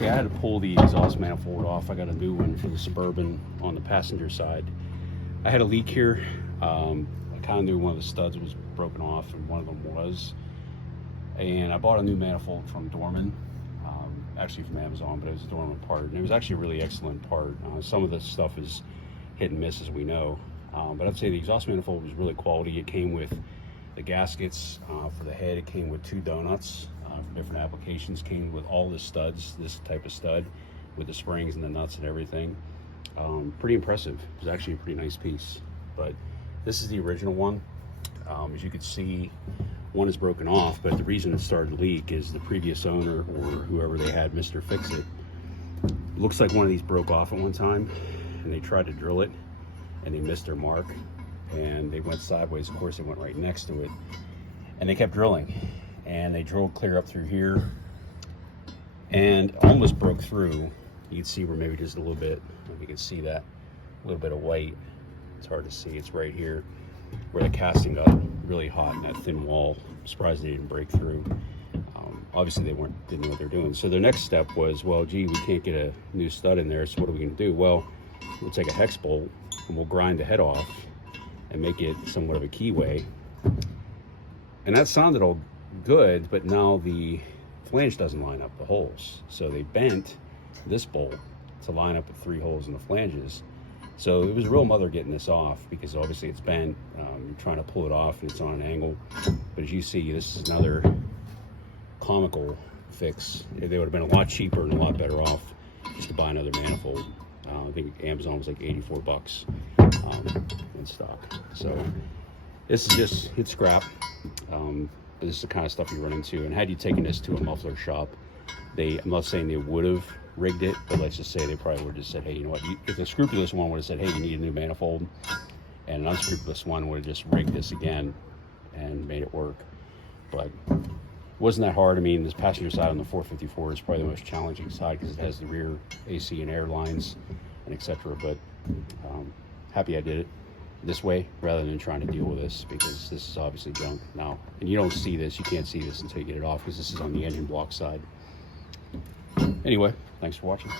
Okay, I had to pull the exhaust manifold off. I got a new one for the Suburban on the passenger side. I had a leak here. I kind of knew one of the studs was broken off, and one of them was. And I bought a new manifold from Dorman, actually from Amazon, but it was a Dorman part. And it was actually a really excellent part. Some of this stuff is hit and miss, as we know. But I'd say the exhaust manifold was really quality. It came with the gaskets for the head. It came with 2 donuts for different applications. Came with all the studs, this type of stud, with the springs and the nuts and everything. Pretty impressive. It was actually a pretty nice piece. But this is the original one. As you can see, one is broken off, but the reason it started to leak is the previous owner, or whoever they had, Mr. Fix-It, looks like one of these broke off at one time, and they tried to drill it, and they missed their mark, and they went sideways. Of course, they went right next to it, and they kept drilling, and they drilled clear up through here, and almost broke through. You can see where maybe just a little bit, you can see that, a little bit of white. It's hard to see, it's right here, where the casting got really hot in that thin wall. I'm surprised they didn't break through. Obviously they didn't know what they're doing. So their next step was, well, gee, we can't get a new stud in there, so what are we gonna do? Well, we'll take a hex bolt and we'll grind the head off and make it somewhat of a keyway. And that sounded all good, but now the flange doesn't line up the holes. So they bent this bolt to line up the 3 holes in the flanges. So it was a real mother getting this off, because obviously it's bent. You're trying to pull it off and it's on an angle. But as you see, this is another comical fix. They would have been a lot cheaper and a lot better off just to buy another manifold. I think Amazon was like 84 bucks in stock. So this is just, it's scrap. This is the kind of stuff you run into. And had you taken this to a muffler shop, I'm not saying they would have rigged it, but let's just say they probably would have just said, hey, you know what, if the scrupulous one would have said, hey, you need a new manifold, and an unscrupulous one would have just rigged this again and made it work. But it wasn't that hard. I mean, this passenger side on the 454 is probably the most challenging side, because it has the rear AC and air lines and etc. But happy I did it this way rather than trying to deal with this, because this is obviously junk now, and you don't see this, you can't see this until you get it off, because this is on the engine block side. Anyway, thanks for watching.